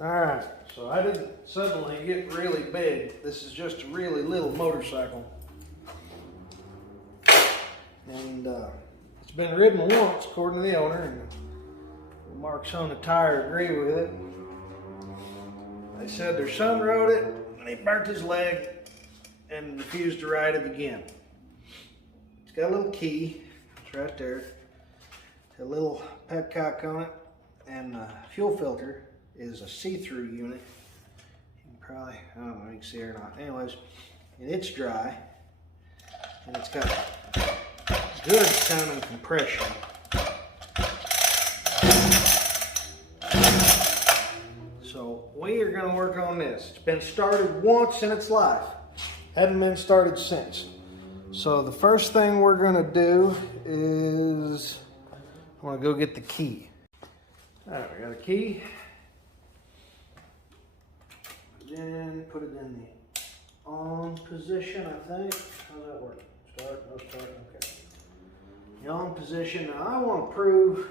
Alright, so I didn't suddenly get really big. This is just a really little motorcycle. And it's been ridden once, according to the owner, and the marks on the tire agree with it. They said their son rode it, and he burnt his leg and refused to ride it again. It's got a little key, it's right there, a little petcock on it, and the fuel filter is a see-through unit. You can probably, I don't know if you can see it or not. Anyways, and it's dry, and it's got good sounding compression. So we are going to work on this. It's been started once in its life. Hadn't been started since. So the first thing we're going to do is I'm going to go get the key. Alright, we got a key. Then put it in the on position, I think. How's that work? Start, no start, okay. The on position. Now I want to prove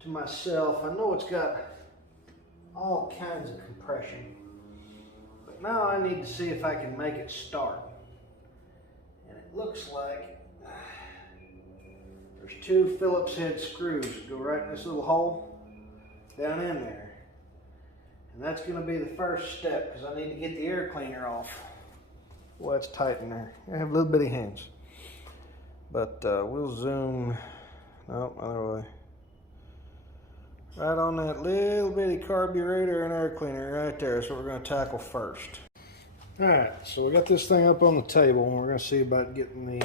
to myself, I know it's got all kinds of compression, but now I need to see if I can make it start. And it looks like there's two Phillips head screws that go right in this little hole down in there. And that's going to be the first step, because I need to get the air cleaner off. Well, it's tight in there. I have little bitty hands. But we'll zoom, no, other way. Right on that little bitty carburetor and air cleaner right there. That's what we're going to tackle first. Alright, so we got this thing up on the table, and we're going to see about getting these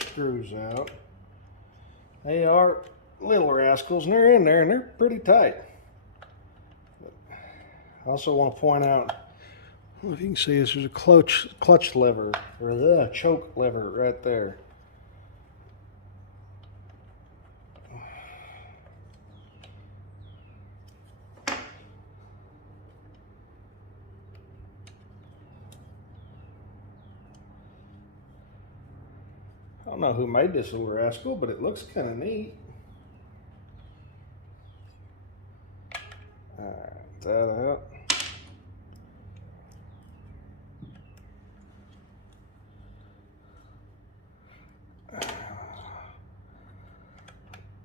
screws out. They are little rascals, and they're in there, and they're pretty tight. But I also want to point out, I don't know if you can see this, there's a clutch lever, or the choke lever right there. I don't know who made this little rascal, but it looks kind of neat. Alright, that out.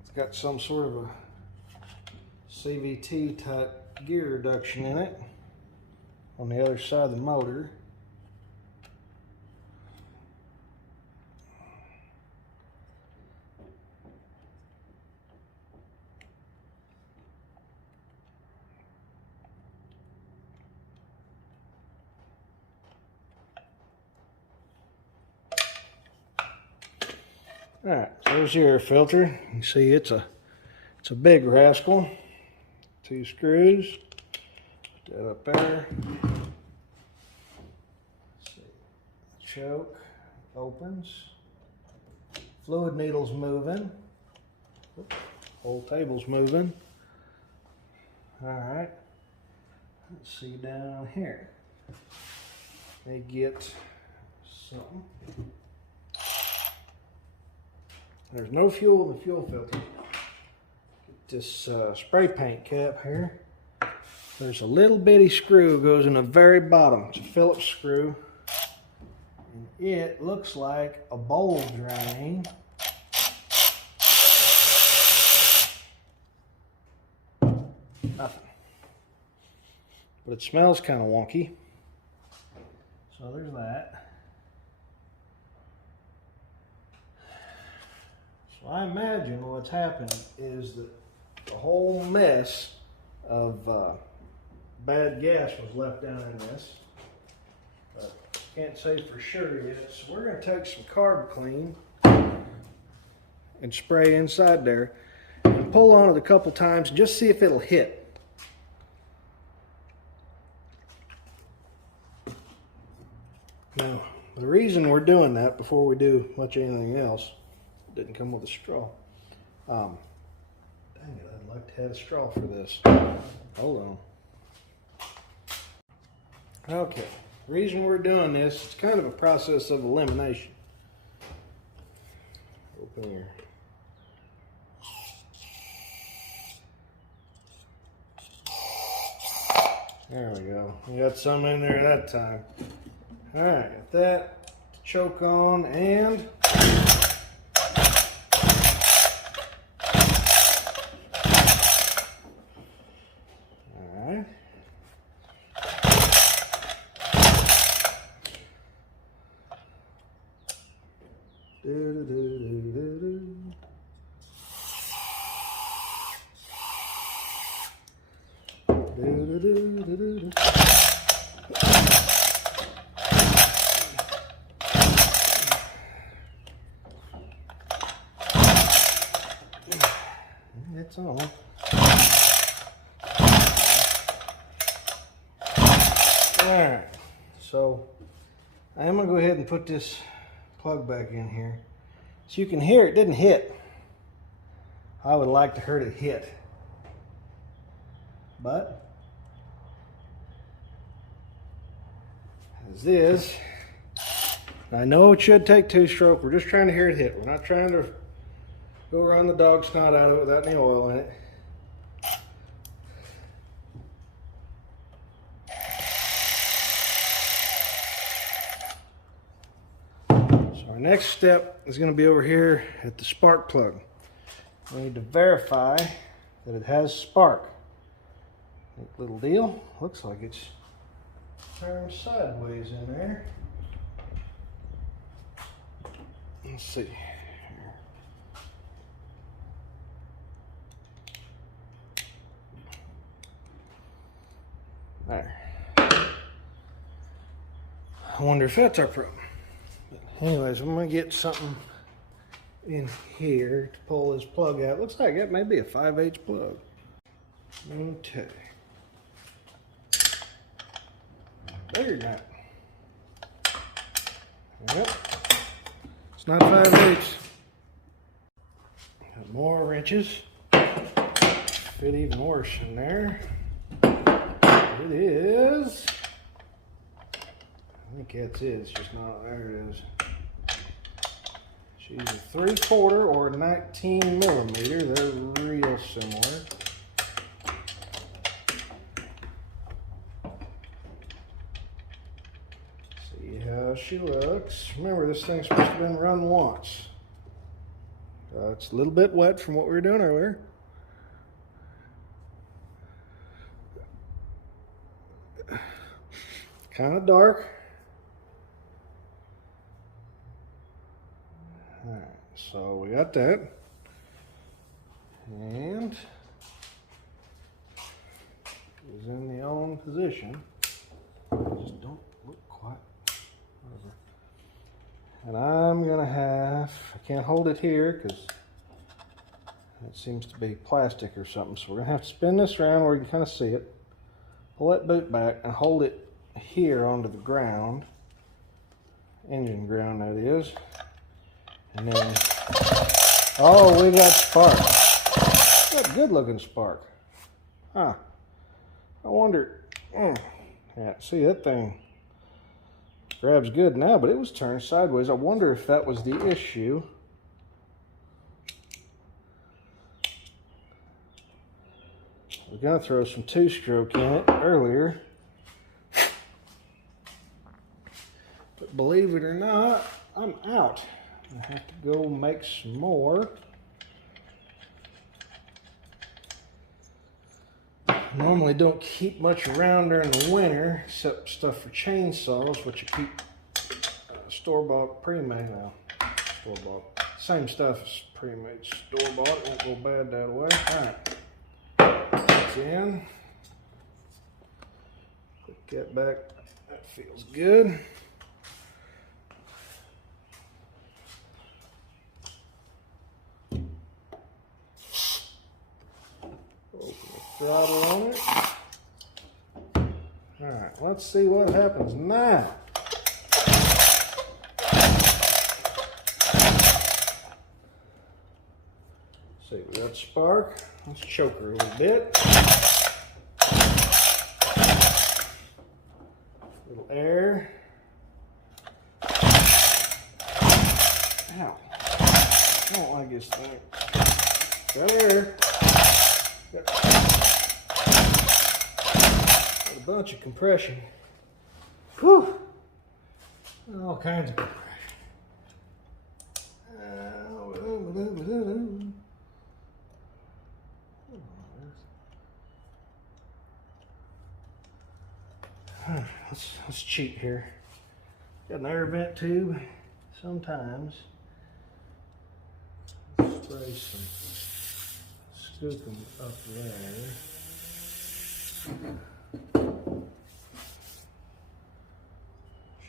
It's got some sort of a CVT type gear reduction in it on the other side of the motor. Alright, so there's your air filter. You see it's a big rascal. Two screws. Put that up there. Let's see. Choke opens. Fluid needle's moving. Oops, whole table's moving. Alright. Let's see down here. They get something. There's no fuel in the fuel filter. Get this spray paint cap here. There's a little bitty screw goes in the very bottom. It's a Phillips screw. And it looks like a bowl drain. Nothing. But it smells kind of wonky. So there's that. So I imagine what's happened is that the whole mess of bad gas was left down in this. But can't say for sure yet. So we're going to take some carb clean and spray inside there and pull on it a couple times and just see if it'll hit. Now, the reason we're doing that before we do much anything else, didn't come with a straw. Dang it, I'd like to have a straw for this. Hold on. Okay, the reason we're doing this, it's kind of a process of elimination. Open here. There we go. We got some in there that time. All right, got that to choke on, and all right. It's on. Alright, so I am going to go ahead and put this plug back in here. So you can hear it didn't hit. I would like to hear it hit. But as is, I know it should take two-stroke. We're just trying to hear it hit. We're not trying to go run the dog snot out of it without any oil in it. So our next step is going to be over here at the spark plug. We need to verify that it has spark. Neat little deal. Looks like it's turned sideways in there. Let's see. There. I wonder if that's our problem. But anyways, I'm going to get something in here to pull this plug out. Looks like it may be a 5/8 plug. Okay. Bigger than that. Yep. It's not 5/8. Got more wrenches. Fit even worse in there. It is. I think that's it. It's just not. There it is. She's a 3/4 or 19 millimeter. They're real similar. See how she looks. Remember, this thing's supposed to have been run once. It's a little bit wet from what we were doing earlier. Kind of dark. Alright, so we got that. And it's in the on position. Just don't look quite. Whatever. And I'm gonna have, I can't hold it here because it seems to be plastic or something. So we're gonna have to spin this around where you can kind of see it. Pull that boot back and hold it here onto the ground, engine ground that is, and then oh, we got spark. What a good looking spark, huh? I wonder. Yeah, see, that thing grabs good now, but it was turned sideways. I wonder if that was the issue. We're gonna throw some two-stroke in it earlier. But believe it or not, I'm out. I have to go make some more. Normally don't keep much around during the winter, except stuff for chainsaws, which you keep store-bought, pre-made. Now, store-bought. Same stuff as pre-made store-bought. It won't go bad that way. Alright. That's in. Put that back. That feels good. Throttle on it. Alright, let's see what happens now. See, we got spark. Let's choke her a little bit. Little air. Ow. I don't like this thing. Got air. Got a bunch of compression. Whew! All kinds of compression. Let's cheat here. Got an air vent tube. Sometimes spray some skookum up there.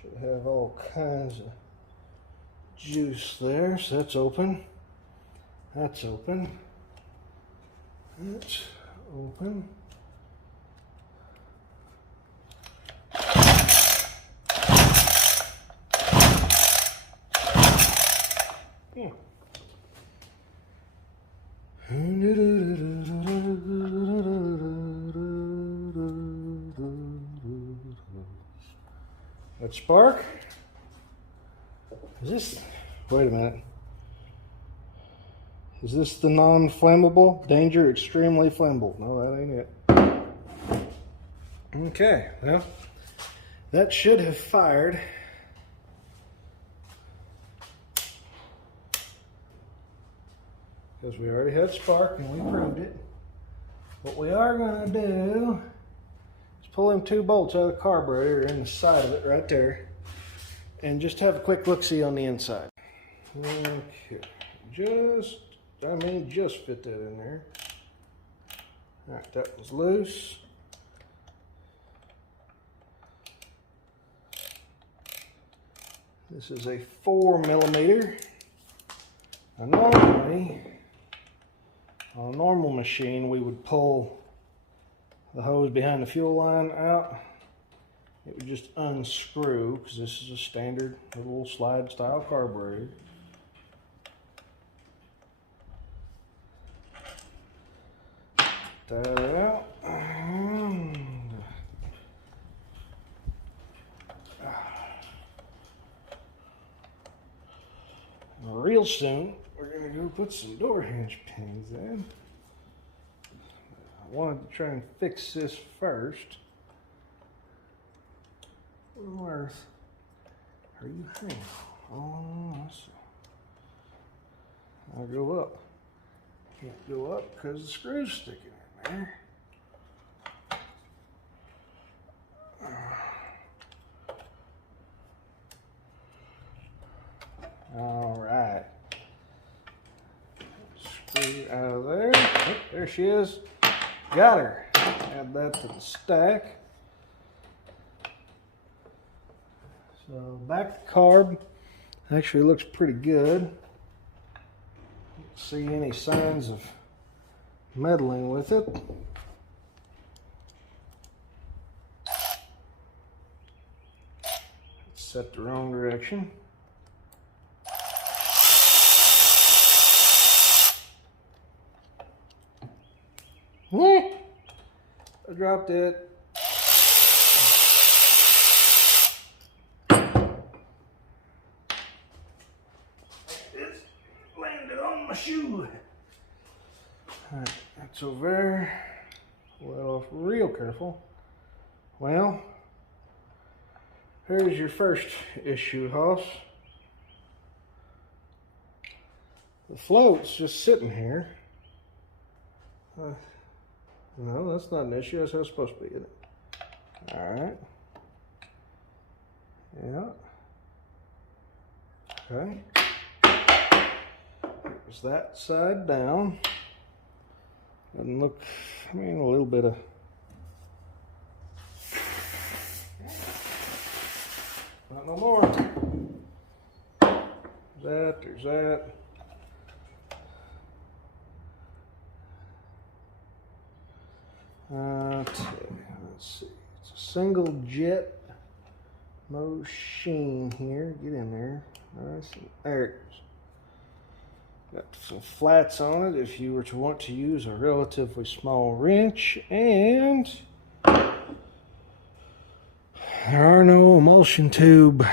Should have all kinds of juice there. So that's open. That's open. That's open. Yeah. That spark? Is this, wait a minute. Is this the non-flammable? Danger, extremely flammable. No, that ain't it. Okay, well, that should have fired. Because we already had spark and we proved it. What we are going to do is pull them 2 bolts out of the carburetor in the side of it right there and just have a quick look-see on the inside. Okay, just fit that in there. All right, that was loose. This is a 4mm. Normally, on a normal machine, we would pull the hose behind the fuel line out. It would just unscrew, because this is a standard little slide style carburetor. That out. And real soon, we're going to go put some door hinge pins in. I wanted to try and fix this first. What on earth are you hanging? Oh, I'll go up. Can't go up because the screw's sticking in there. All right. Screw out of there. Oh, there she is. Got her. Add that to the stack. So back carb actually looks pretty good. Don't see any signs of meddling with it. It's set the wrong direction. I dropped it. It landed on my shoe. Alright, that's over there. Pull that off real careful. Well, here's your first issue, Hoss. The float's just sitting here. No, that's not an issue. That's how it's supposed to be, isn't it? All right. Yeah. Okay. There's that side down. Doesn't look, I mean, a little bit of. Not no more. There's that. Let's see, it's a single jet machine here. Get in there. Nice. There it goes. Got some flats on it if you were to want to use a relatively small wrench, and there are no emulsion tube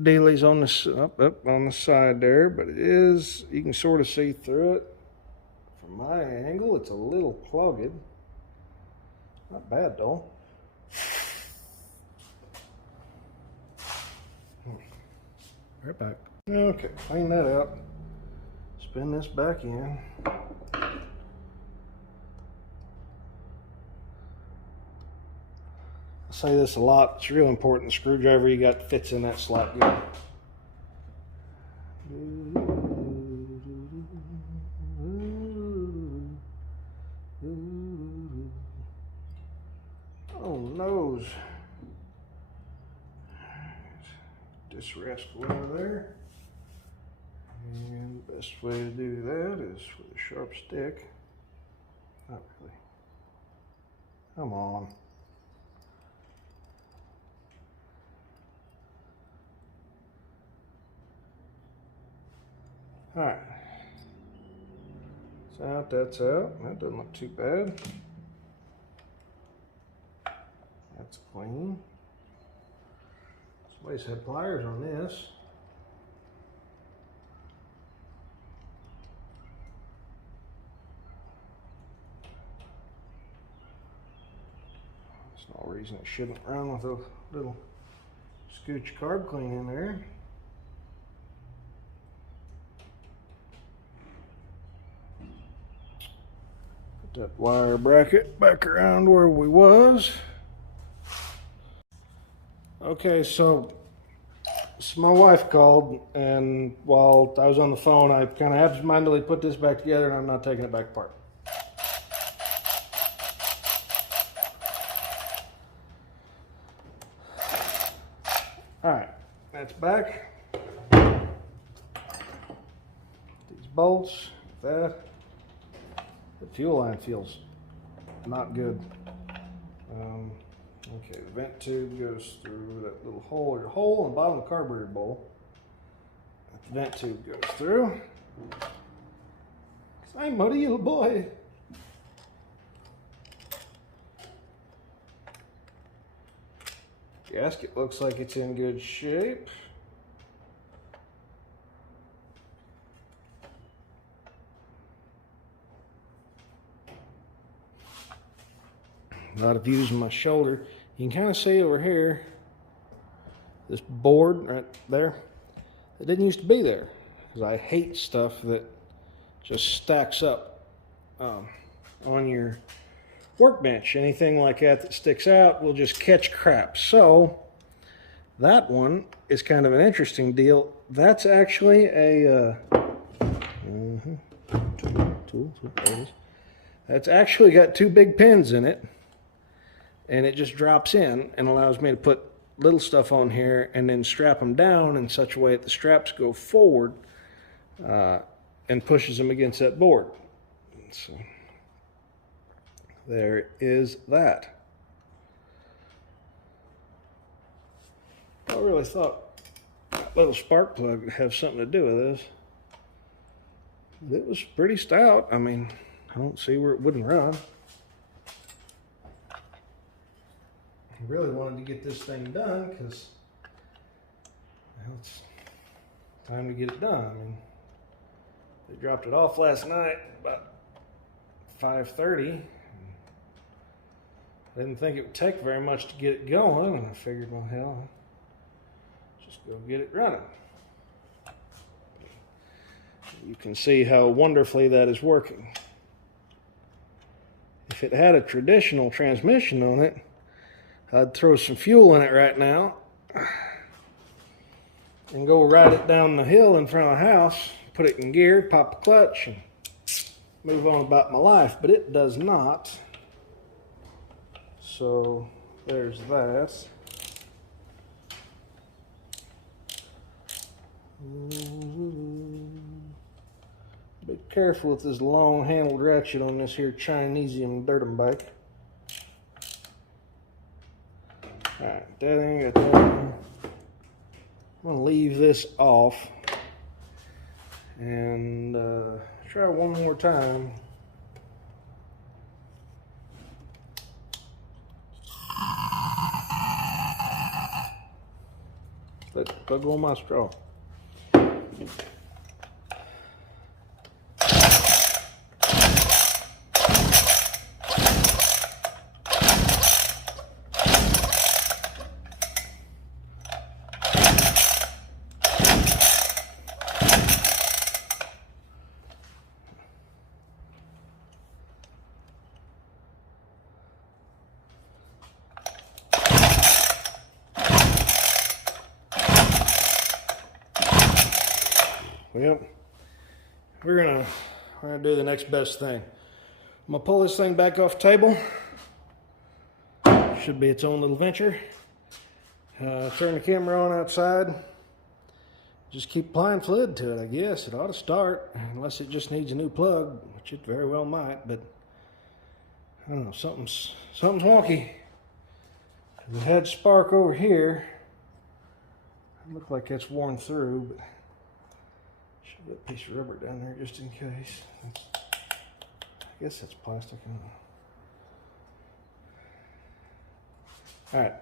dealies on this up on the side there, but it is, you can sort of see through it. From my angle, it's a little clogged. Not bad though. Right back. Okay, clean that out. Spin this back in. I say this a lot. It's real important. The screwdriver you got fits in that slot good. Oh, nose. This rascal out of there. And the best way to do that is with a sharp stick. Not really. Come on. Alright. It's out, that's out. That doesn't look too bad. That's clean. Somebody's had pliers on this. There's no reason it shouldn't run with a little scooch carb clean in there. Put that wire bracket back around where we was. Okay, so my wife called, and while I was on the phone, I kind of absentmindedly put this back together, and I'm not taking it back apart. Alright, that's back. These bolts, that. The fuel line feels not good. Okay, the vent tube goes through that little hole, or hole in the bottom of the carburetor bowl. The vent tube goes through. 'Cause I'm a real boy. Gasket looks like it's in good shape. A lot of views on my shoulder. You can kind of see over here, this board right there, it didn't used to be there, because I hate stuff that just stacks up on your workbench. Anything like that that sticks out will just catch crap. So that one is kind of an interesting deal. That's actually a tool. That's actually got two big pins in it. And it just drops in and allows me to put little stuff on here and then strap them down in such a way that the straps go forward and pushes them against that board. So there is that. I really thought that little spark plug would have something to do with this. It was pretty stout. I mean, I don't see where it wouldn't run. I really wanted to get this thing done because it's time to get it done. I mean, they dropped it off last night about 5:30. I didn't think it would take very much to get it going, and I figured, well, hell, just go get it running. You can see how wonderfully that is working. If it had a traditional transmission on it, I'd throw some fuel in it right now and go ride it down the hill in front of the house, put it in gear, pop the clutch, and move on about my life. But it does not. So there's that. Be careful with this long handled ratchet on this here Chinesian dirt'em bike. Alright, that ain't got that. I'm going to leave this off and try one more time. Let's go on my straw. we're gonna do the next best thing. I'm gonna pull this thing back off the table. Should be its own little venture. Turn the camera on outside. Just keep applying fluid to it, I guess. It ought to start, unless it just needs a new plug, which it very well might, but I don't know, something's wonky. It had spark over here. It looked like that's worn through, but should have a piece of rubber down there just in case. I guess that's plastic. Alright.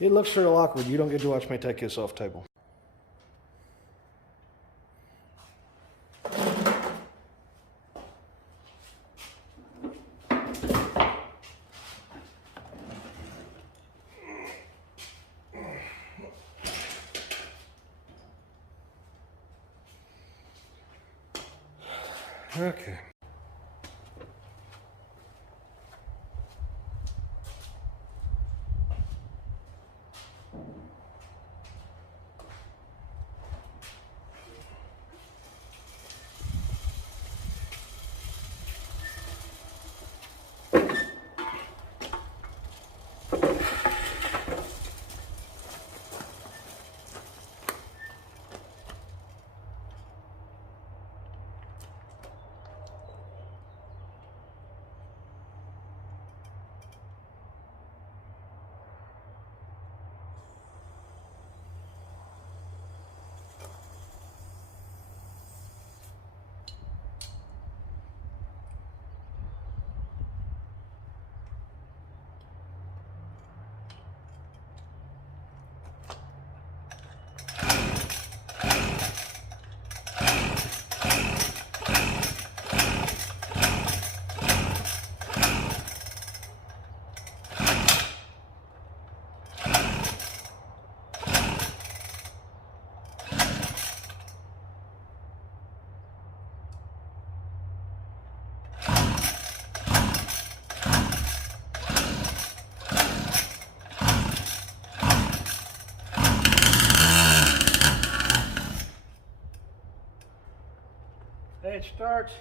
It looks sort of awkward. You don't get to watch me take this off table. Okay. It starts.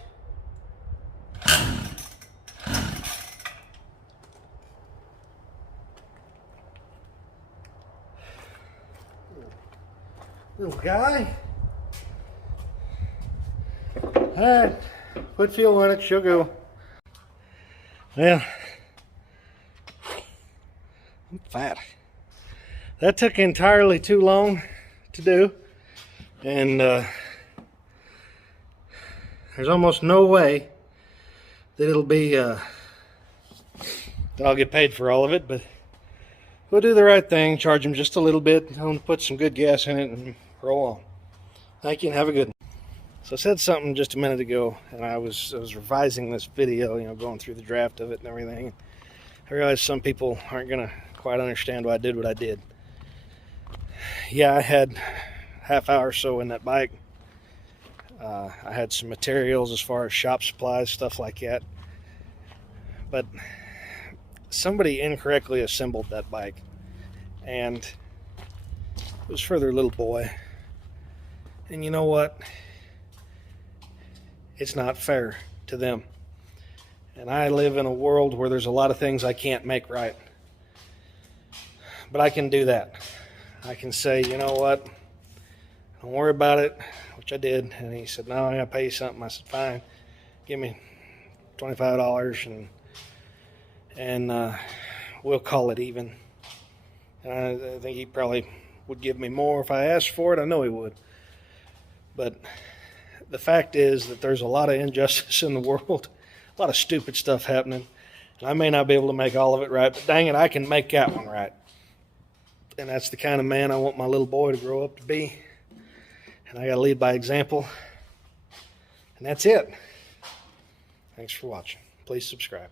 Little guy. Alright, put fuel on it, she'll go. Well, I'm fat. That took entirely too long to do, and there's almost no way that it'll be that I'll get paid for all of it, but we'll do the right thing, charge them just a little bit, tell them to put some good gas in it, and roll on. Thank you and have a good one. So I said something just a minute ago, and I was revising this video, you know, going through the draft of it and everything. I realized some people aren't gonna quite understand why I did what I did. Yeah, I had half hour or so in that bike. I had some materials as far as shop supplies, stuff like that. But somebody incorrectly assembled that bike, and it was for their little boy. And you know what? It's not fair to them. And I live in a world where there's a lot of things I can't make right. But I can do that. I can say, you know what? Don't worry about it, which I did. And he said, no, I gotta pay you something. I said, fine, give me $25 and we'll call it even. And I think he probably would give me more if I asked for it. I know he would. But the fact is that there's a lot of injustice in the world, a lot of stupid stuff happening. And I may not be able to make all of it right, but dang it, I can make that one right. And that's the kind of man I want my little boy to grow up to be. And I got to lead by example. And that's it. Thanks for watching. Please subscribe.